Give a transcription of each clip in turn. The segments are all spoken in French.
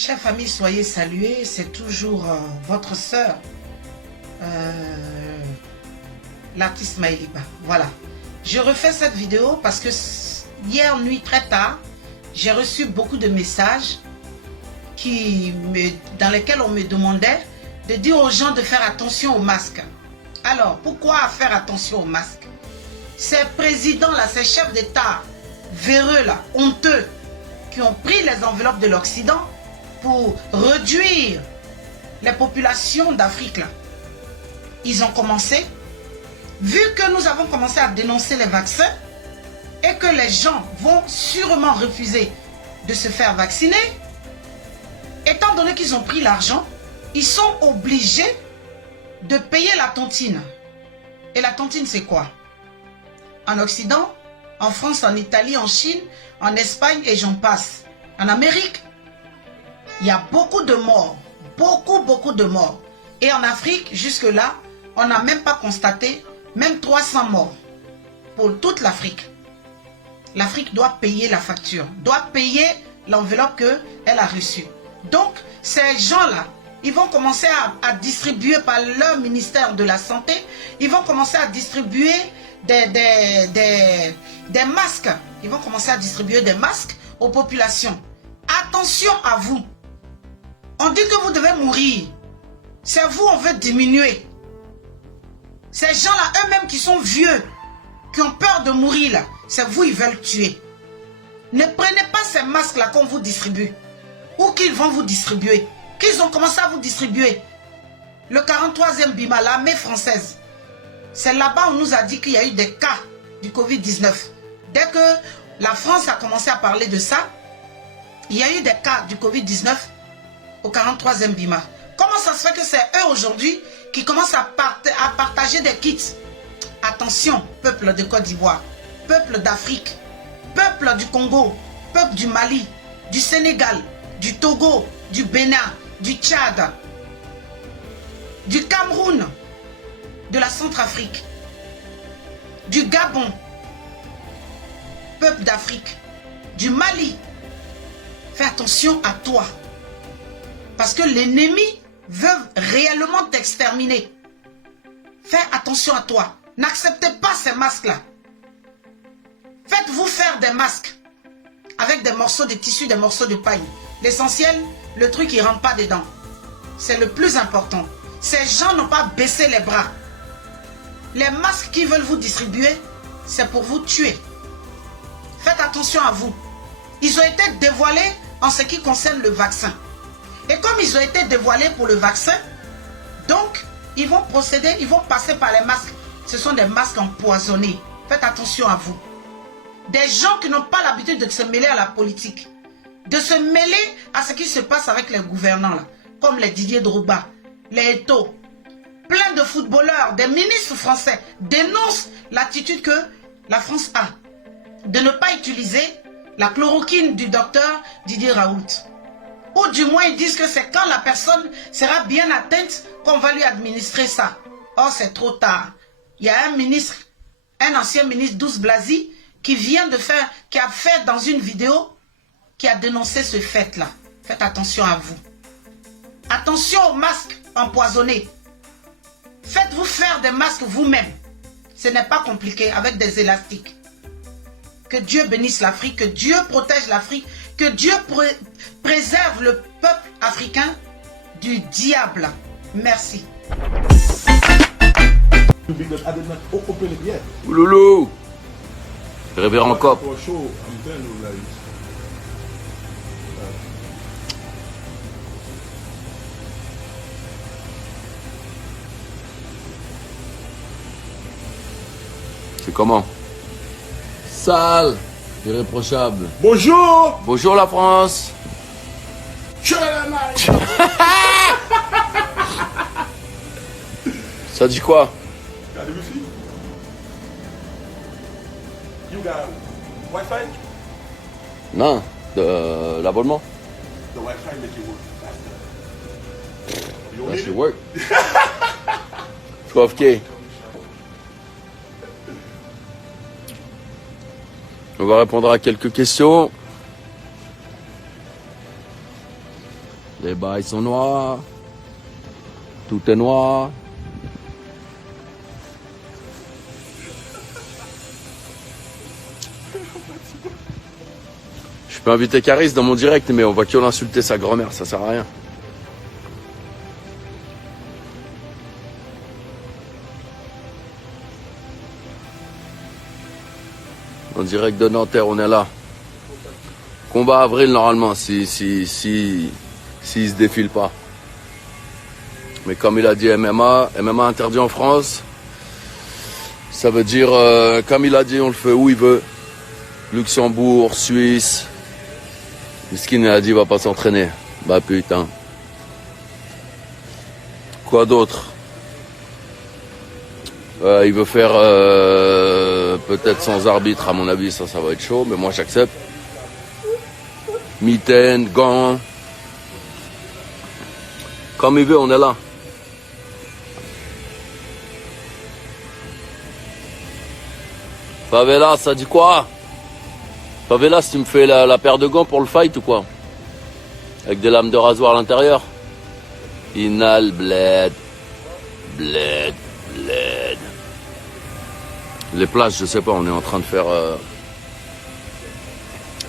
Chers famille, soyez salués. C'est toujours votre sœur, l'artiste Maëliba. Voilà. Je refais cette vidéo parce que hier nuit très tard, j'ai reçu beaucoup de messages dans lesquels on me demandait de dire aux gens de faire attention aux masques. Alors, pourquoi faire attention aux masques? Ces présidents-là, ces chefs d'État véreux, là, honteux, qui ont pris les enveloppes de l'Occident pour réduire les populations d'Afrique, là. Ils ont commencé, vu que nous avons commencé à dénoncer les vaccins et que les gens vont sûrement refuser de se faire vacciner, étant donné qu'ils ont pris l'argent, ils sont obligés de payer la tontine. Et la tontine, c'est quoi? En Occident, en France, en Italie, en Chine, en Espagne et j'en passe. En Amérique, il y a beaucoup de morts. Beaucoup de morts. Et en Afrique, jusque-là, on n'a même pas constaté même 300 morts pour toute l'Afrique. L'Afrique doit payer la facture, doit payer l'enveloppe qu'elle a reçue. Donc, ces gens-là, ils vont commencer à distribuer par leur ministère de la Santé, ils vont commencer à distribuer des masques. Ils vont commencer à distribuer des masques aux populations. Attention à vous. On dit que vous devez mourir. C'est vous, on veut diminuer. Ces gens-là, eux-mêmes qui sont vieux, qui ont peur de mourir, là, c'est vous, ils veulent tuer. Ne prenez pas ces masques-là qu'on vous distribue. Ou qu'ils vont vous distribuer. Qu'ils ont commencé à vous distribuer. Le 43e BIMA, l'armée française. C'est là-bas où on nous a dit qu'il y a eu des cas du Covid-19. Dès que la France a commencé à parler de ça, il y a eu des cas du Covid-19 au 43e BIMA. Comment ça se fait que c'est eux aujourd'hui qui commencent à partager des kits? Attention, peuple de Côte d'Ivoire, peuple d'Afrique, peuple du Congo, peuple du Mali, du Sénégal, du Togo, du Bénin, du Tchad, du Cameroun, de la Centrafrique, du Gabon, peuple d'Afrique, du Mali. Fais attention à toi. Parce que l'ennemi veut réellement t'exterminer. Fais attention à toi. N'acceptez pas ces masques-là. Faites-vous faire des masques avec des morceaux de tissu, des morceaux de paille. L'essentiel, le truc, il ne rentre pas dedans. C'est le plus important. Ces gens n'ont pas baissé les bras. Les masques qu'ils veulent vous distribuer, c'est pour vous tuer. Faites attention à vous. Ils ont été dévoilés en ce qui concerne le vaccin. Et comme ils ont été dévoilés pour le vaccin, donc ils vont procéder, ils vont passer par les masques. Ce sont des masques empoisonnés. Faites attention à vous. Des gens qui n'ont pas l'habitude de se mêler à la politique, de se mêler à ce qui se passe avec les gouvernants, là, comme les Didier Drogba, les Eto'o. Plein de footballeurs, des ministres français dénoncent l'attitude que la France a de ne pas utiliser la chloroquine du docteur Didier Raoult. Ou du moins ils disent que c'est quand la personne sera bien atteinte qu'on va lui administrer ça. Or c'est trop tard. Il y a un ministre, un ancien ministre, Douce Blazy, qui vient de faire, qui a fait dans une vidéo, qui a dénoncé ce fait-là. Faites attention à vous. Attention aux masques empoisonnés. Faites-vous faire des masques vous-même. Ce n'est pas compliqué avec des élastiques. Que Dieu bénisse l'Afrique, que Dieu protège l'Afrique, que Dieu préserve le peuple africain du diable. Merci. Loulou, révérend Cop. C'est comment? Sale, irréprochable. Bonjour. Bonjour la France. Ça dit quoi? Got the wifi? You got Wi-Fi? Non, de l'abonnement. The Wi-Fi make it work faster. You That need should it? work. 12K. On va répondre à quelques questions. Les bails sont noirs. Tout est noir. Je peux inviter Caris dans mon direct, mais on va que l'insulter sa grand-mère, ça sert à rien. En direct de Nanterre, on est là. Combat avril normalement, si se défile pas. Mais comme il a dit MMA interdit en France. Ça veut dire, comme il a dit, on le fait où il veut. Luxembourg, Suisse. Miskin a dit, il va pas s'entraîner. Bah putain. Quoi d'autre? Il veut faire peut-être sans arbitre, à mon avis, ça va être chaud, mais moi j'accepte. Mitaine, gants. Comme il veut, on est là. Favela, ça dit quoi? Favela, si tu me fais la paire de gants pour le fight ou quoi? Avec des lames de rasoir à l'intérieur. Inal, bled. Bled. Bled. Les places, je sais pas, on est en train de faire...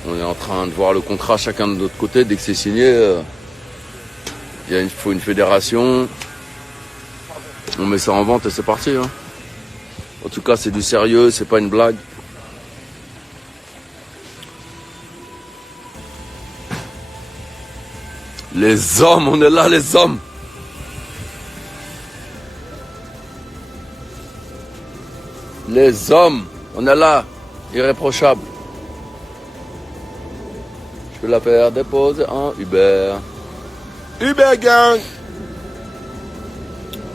on est en train de voir le contrat chacun de notre côté. Dès que c'est signé, il faut une fédération. On met ça en vente et c'est parti. Hein. En tout cas, c'est du sérieux, c'est pas une blague. Les hommes, on est là, les hommes. Les hommes, on est là, irréprochable. Je peux la faire déposer en Uber. Uber gang.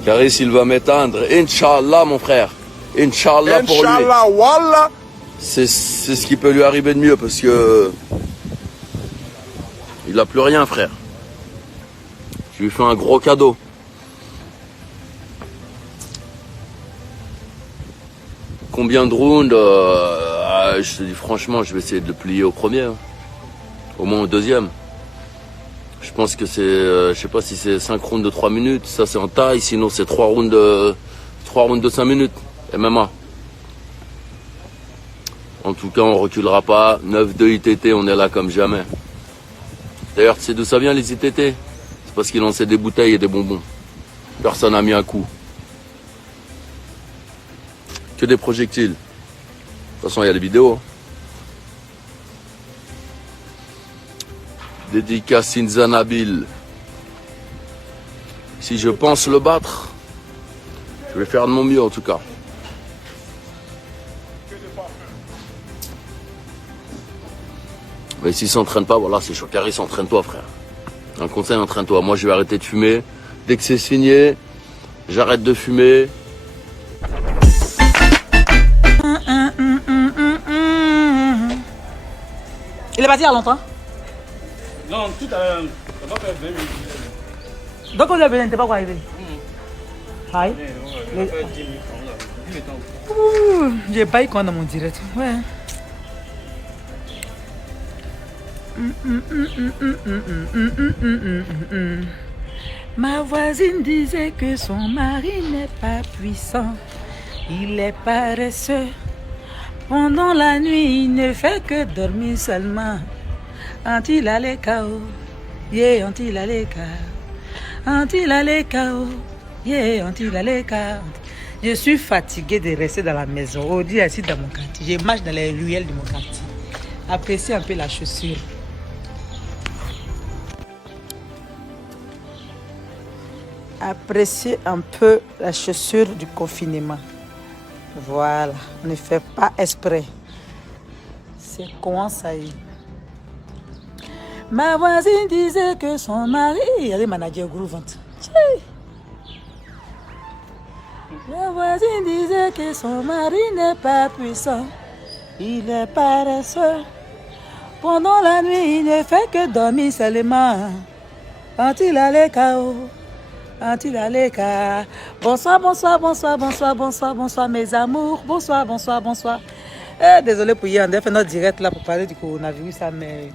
Caris, il va m'éteindre. Inch'Allah, mon frère. Inch'Allah pour lui. Inch'Allah, wallah. C'est ce qui peut lui arriver de mieux parce que... il n'a plus rien, frère. Je lui fais un gros cadeau. Combien de rounds je te dis franchement, je vais essayer de le plier au premier. Hein. Au moins au deuxième. Je pense que c'est... je sais pas si c'est 5 rounds de 3 minutes. Ça, c'est en taille. Sinon, c'est 3 rounds de 5 minutes. MMA. En tout cas, on reculera pas. 9-2 ITT, on est là comme jamais. D'ailleurs, tu sais d'où ça vient, les ITT? C'est parce qu'ils lançaient des bouteilles et des bonbons. Personne n'a mis un coup. Que des projectiles. De toute façon, il y a les vidéos. Dédicace Sinza Nabil. Si je pense le battre, je vais faire de mon mieux en tout cas. Mais s'il s'entraîne pas, voilà, c'est chaud. Caris, entraîne-toi, frère. Un conseil, entraîne-toi. Moi, je vais arrêter de fumer. Dès que c'est signé, j'arrête de fumer. Il est parti il y a longtemps? Non, tout à l'heure, ça va faire 20 minutes. Donc, on lui a besoin, il n'était pas encore arrivé. Aïe. On va faire 10 minutes. 10 minutes. J'ai pas eu quoi dans mon direct. Ouais. Ma voisine disait que son mari n'est pas puissant. Il est paresseux. Pendant la nuit, il ne fait que dormir seulement. Quand il a les chaos, yeah, quand il a les chaos. Quand il a les chaos, yeah, quand il a les chaos. Je suis fatiguée de rester dans la maison. Aujourd'hui, assis dans mon quartier. Je marche dans les ruelles de mon quartier. Appréciez un peu la chaussure. Appréciez un peu la chaussure du confinement. Voilà, on ne fait pas exprès. C'est comment ça y est. Ma voisine disait que son mari, il y a des managers grouvantes. Ma voisine disait que son mari n'est pas puissant. Il est paresseux. Pendant la nuit, il ne fait que dormir seulement. Quand il a les chaos. Quand il a les cas. Bonsoir, bonsoir, bonsoir, bonsoir, bonsoir, bonsoir, mes amours. Bonsoir, bonsoir, bonsoir. Désolé pour hier, on a fait notre direct là pour parler du coronavirus, mais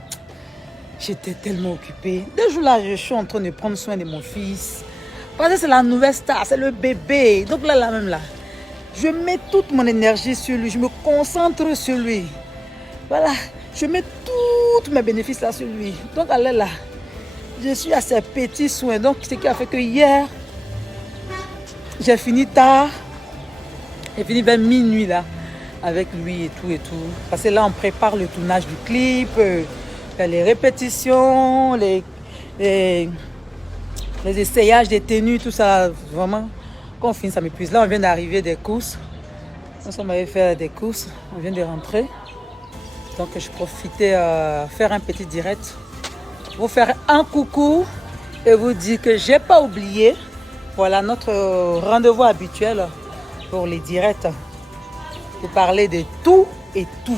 J'étais tellement occupée. Dès jours là, je suis en train de prendre soin de mon fils. Parce que c'est la nouvelle star, c'est le bébé. Donc là même là, je mets toute mon énergie sur lui. Je me concentre sur lui. Voilà, je mets tous mes bénéfices là sur lui. Donc là, je suis à ses petits soins. Donc ce qui a fait que hier, j'ai fini tard. J'ai fini vers minuit là, avec lui et tout. Parce que là, on prépare le tournage du clip. Les répétitions, les essayages des tenues, tout ça, vraiment, quand on finit, ça m'épuise. Là, on vient d'arriver des courses. On m'avait fait des courses, on vient de rentrer. Donc, je profitais faire un petit direct, vous faire un coucou et vous dire que j'ai pas oublié. Voilà notre rendez-vous habituel pour les directs, pour parler de tout et tout.